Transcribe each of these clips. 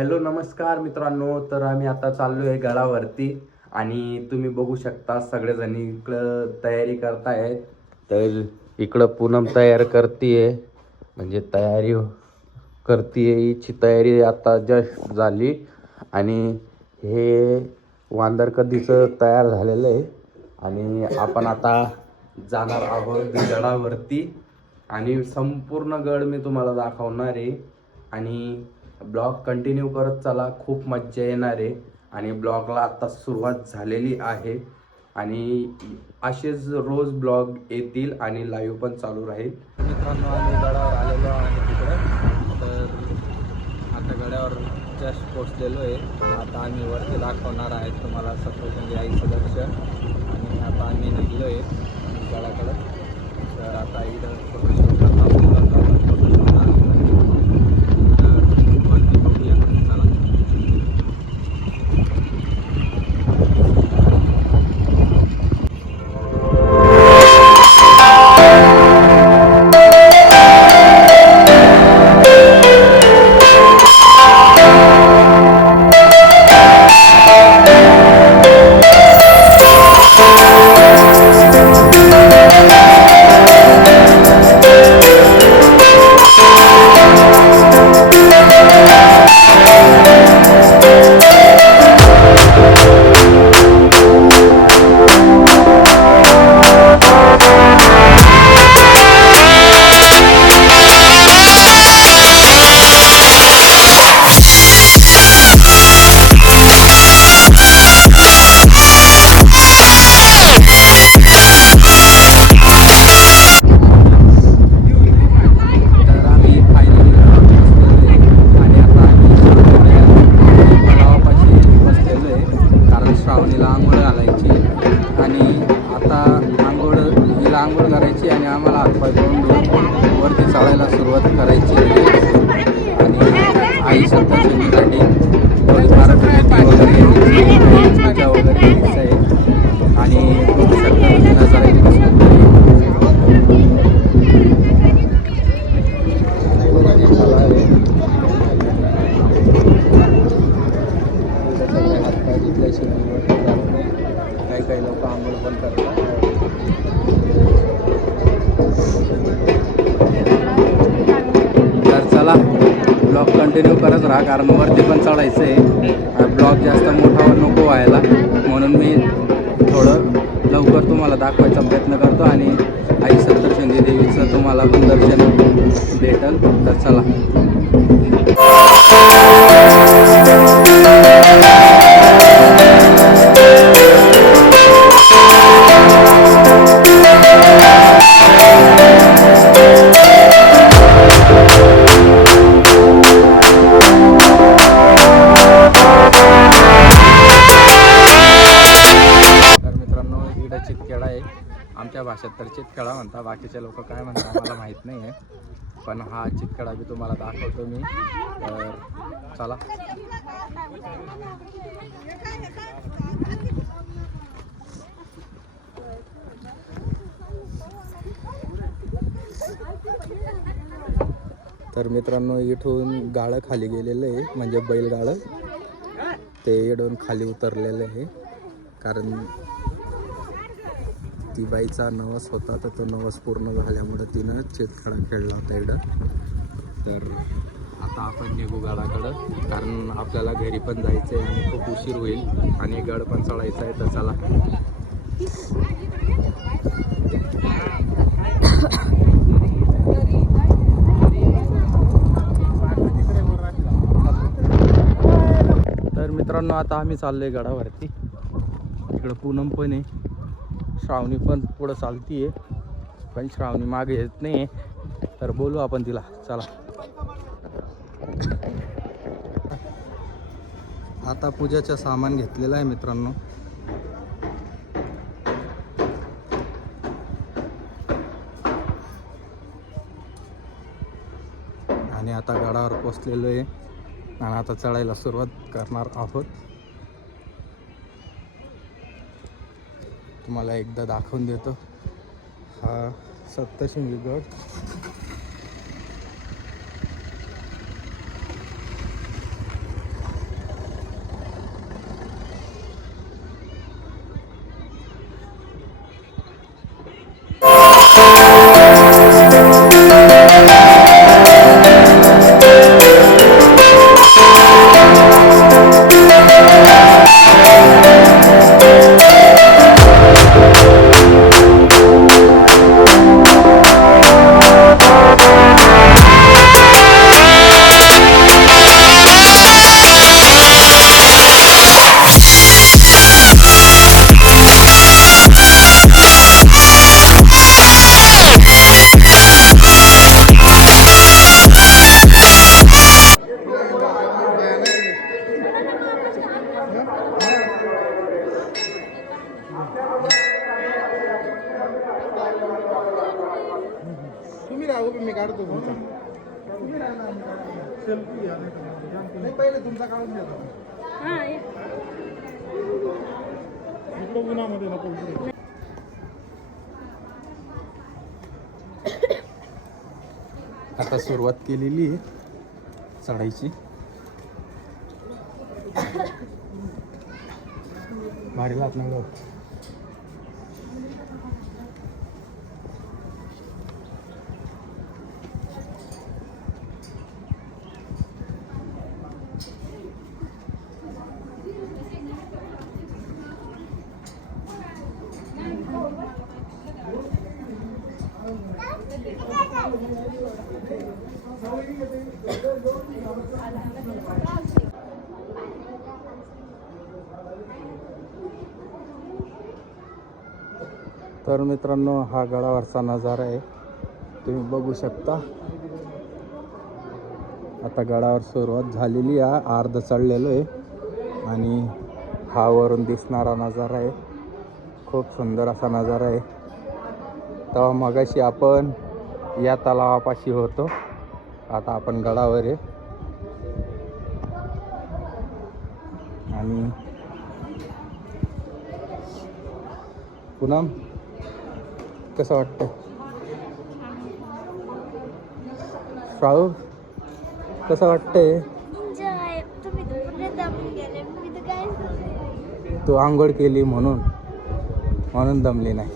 Hello नमस्कार मित्रांनो. तर आम्ही आता चाललो आहे गडावरती आणि तुम्ही बघू शकता सगळेजण इकडं तयारी करतायत. तर इकडं पूनम तयार करतीये, म्हणजे तयारी करतीये. हिची तयारी आता जस्ट झाली आणि हे वांदर कधीचं तयार झालेलं आहे आणि आपण आता जाणार आहोत गडावरती आणि संपूर्ण गड मी तुम्हाला दाखवणार आहे आणि ब्लॉग कंटिन्यू करत चला. खूप मज्जा येणार आहे आणि ब्लॉगला आता सुरुवात झालेली आहे आणि असेच रोज ब्लॉग येतील आणि लाईव्ह पण चालू राहील. मित्रांनो, आम्ही गडावर आलेलो आहे तिकडे. तर आता गडावर जस्ट पोचलेलो आहे आणि आता आम्ही वरती दाखवणार आहे तुम्हाला सप्तशृंगी आईचं दर्शन. आणि आता आम्ही निघलो आहे गडाकडं. तर आता इथं फोटोशूट काही लोक आंघोळ पण करतात. तर चला ब्लॉग कंटिन्यू करत राहा, कारण वरती पण चढायचं आहे. ब्लॉग जास्त मोठा नको व्हायला म्हणून मी थोडं लवकर तुम्हाला दाखवायचा प्रयत्न करतो आणि आई सप्तशृंगी देवीचं तुम्हाला पण दर्शन भेटेल. तर चला. चितखेडा आहे, आमच्या भाषेत तर चितखेडा म्हणतात, बाकीचे लोक काय म्हणतात मला माहीत नाही आहे. पण हा चितखेडा बी तुम्हाला दाखवतो मी. तर चला. तर मित्रांनो, इथून गाळं खाली गेलेलं आहे, म्हणजे बैलगाळं ते इथून खाली उतरलेलं आहे. कारण ती बाईचा नवस होता, तर तो नवस पूर्ण झाल्यामुळे तिनं चितखेडा खेळला होता इकडं. तर आता आपण निघू गडाकडं, कारण आपल्याला घरी पण जायचं आहे आणि खूप उशीर होईल आणि गड पण चढायचा आहे. तर चला. तर मित्रांनो, आता आम्ही चाललोय गडावरती. इकडं पूनम पण आहे, श्रावणी पण पुढं चालती आहे, पण श्रावणी मागे येत नाही आहे. तर बोलू आपण तिला. चला. आता पूजाचं सामान घेतलेलं आहे मित्रांनो. आणि आता गडावर पोचलेलो आहे आणि आता चढायला सुरुवात करणार आहोत. तुम्हाला एकदा दाखवून देतो. हा सप्तशृंगी गड. तुम्ही राहू मी काढतो तुमचा नाही पहिले तुमचा काढून देतो इकडं उन्हामध्ये नको आता सुरुवात केलेली आहे चढायची भारी लागणार तर मित्रांनो हा गडावरचा नजारा आहे तुम्ही बघू शकता आता गडावर सुरुवात झालेली आहे अर्ध चढलेलो आहे आणि हा वरून दिसणारा नजारा आहे खूप सुंदर असा नजारा आहे तेव्हा मगाशी आपण या तलावापाशी होतो आता आपण गडावर आहे आणि पुन्हा कसं वाटतं श्राव कसं वाटतंय तू आंघोळ केली म्हणून दमली नाही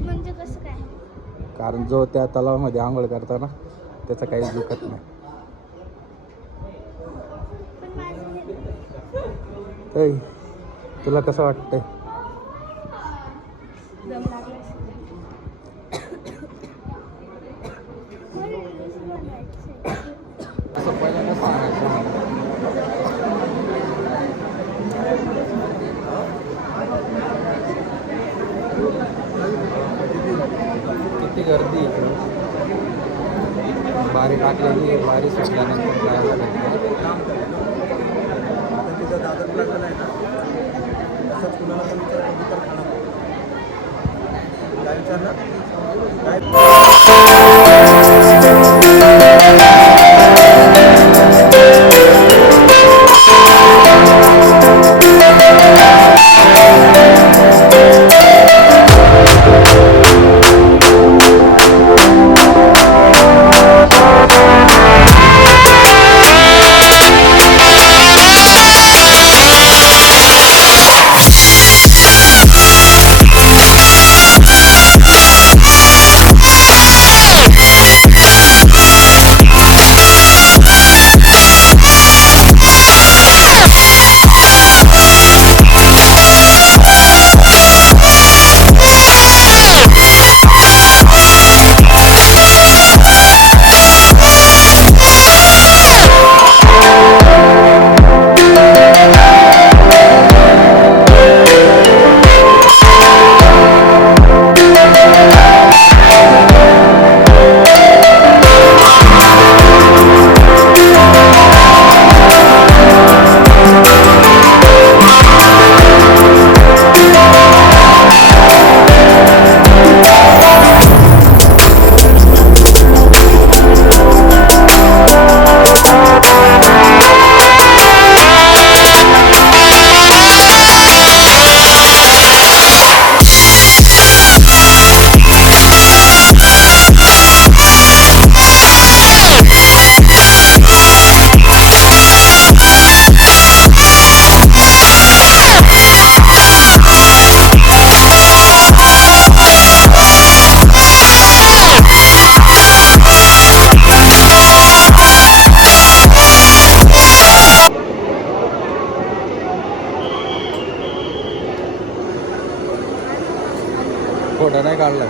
म्हणजे कसं काय कारण जो त्या तलावामध्ये आंघोळ करताना त्याचं काही दुखत नाही पण माझं ऐ, तुला कसं वाटतंय दम लागला असं पहिल्यांदा सांगायचं किती गर्दी आहे बारी टाकलेली आहे बारी सुटल्यानंतर जायला लागते तिथं दादर लागलेला आहे ना तसंच कुणाला पण विचार खाणार काय विचारणार फोटो नाही काढला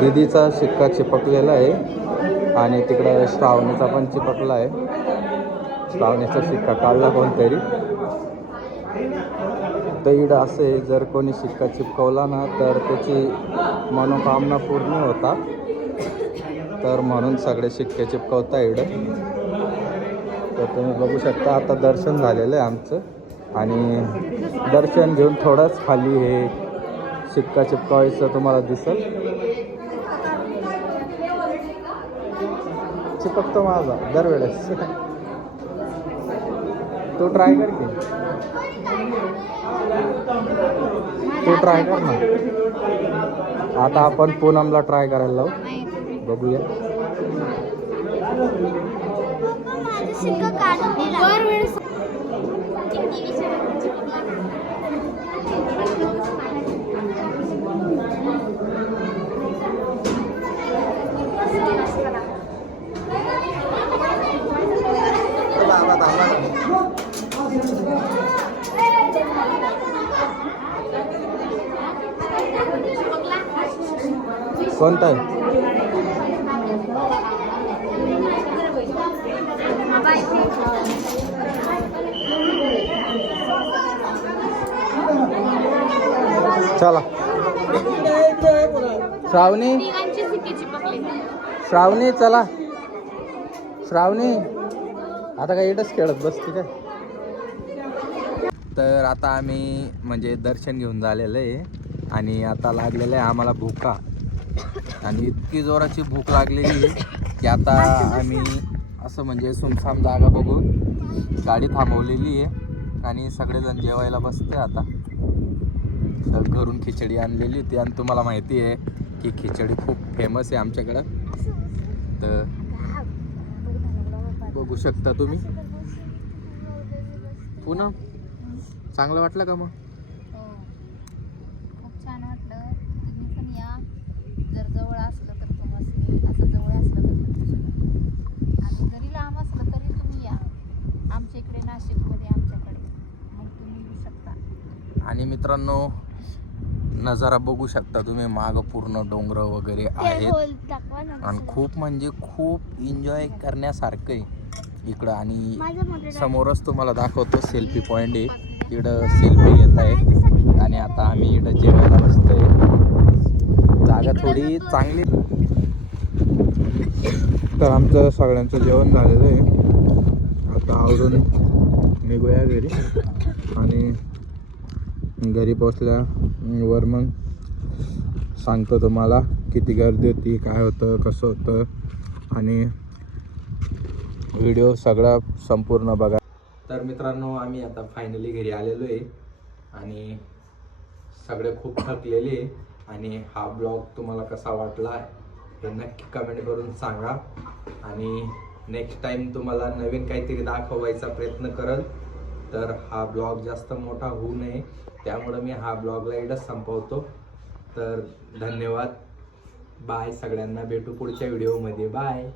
दीदीचा शिक्का चिपकलेला आहे आणि तिकडं श्रावणीचा पण चिपकला आहे श्रावणीचा शिक्का काढला कोणतरी तर इकडं असं आहे, जर कोणी शिक्का चिपकवला ना तर त्याची मनोकामना पूर्ण होतात. तर म्हणून सगळे शिक्के चिपकवता इकडं. तर तुम्ही बघू शकता आता दर्शन झालेलं आहे आमचं, आणि दर्शन घेऊन थोडंच खाली हे शिक्का चिपकावायचं तुम्हाला दिसेल. चिपकतो माझा दरवेळेस. तू ट्राय कर की, तू ट्राय कर ना. आता आपण पूनमला ट्राय करायला लावू, बघूया. माझं शिक्का काढून दिला. कोणता आहे? चला श्रावणी, श्रावणी चला. श्रावणी आता काय इथंच खेळत बसते काय? तर आता आम्ही म्हणजे दर्शन घेऊन झालेलं आहे, आणि आता लागलेलं आहे आम्हाला भूका, आणि इतकी जोराची भूक लागलेली आहे की आता आम्ही असं म्हणजे सुमसाम जागा बघून गाडी थांबवलेली आहे, आणि सगळेजण जेवायला बसते आता. तर घरून खिचडी आणलेली होती, आणि तुम्हाला माहिती आहे की खिचडी खूप फेमस आहे आमच्याकडं. तर बघू शकता तुम्ही. पुन्हा चांगलं वाटलं का मग? खूप छान वाटलं. तुम्ही पण या, जर जवळ असलं तर तुम्हाला, असं जवळ असलं तर, आणि जरी लांब असलं तरी तुम्ही या आमच्या इकडे नाशिकमध्ये, आमच्याकडे मग तुम्ही येऊ शकता. आणि मित्रांनो, नजारा बघू शकता तुम्ही, मागं पूर्ण डोंगर वगैरे आहेत, आणि खूप म्हणजे खूप एन्जॉय करण्यासारखं आहे इकडं. आणि समोरच तुम्हाला दाखवतो सेल्फी पॉईंट आहे, इकडं सेल्फी घेत आहे. आणि आता आम्ही इकडं जेवायला बसतोय, जागा थोडी चांगली. तर आमचं सगळ्यांचं जेवण झालेलं आहे, आता आवरून निघूया घरी. आणि घरी पोचल्यावर मग सांगतो तुम्हाला किती गर्दी होती, काय होतं, कसं होतं, आणि व्हिडिओ सगळा संपूर्ण बघा. तर मित्रांनो, आम्ही आता फायनली घरी आलेलो आहे, आणि सगळे खूप थकलेले आहे. आणि हा ब्लॉग तुम्हाला कसा वाटला हे नक्की कमेंट करून सांगा, आणि नेक्स्ट टाईम तुम्हाला नवीन काहीतरी दाखवायचा प्रयत्न करल. तर हा ब्लॉग जास्त मोठा होऊ नये, त्यामुळं मी हा ब्लॉगला इथंच संपवतो. तर धन्यवाद, बाय सगळ्यांना, भेटू पुढच्या व्हिडिओमध्ये, बाय.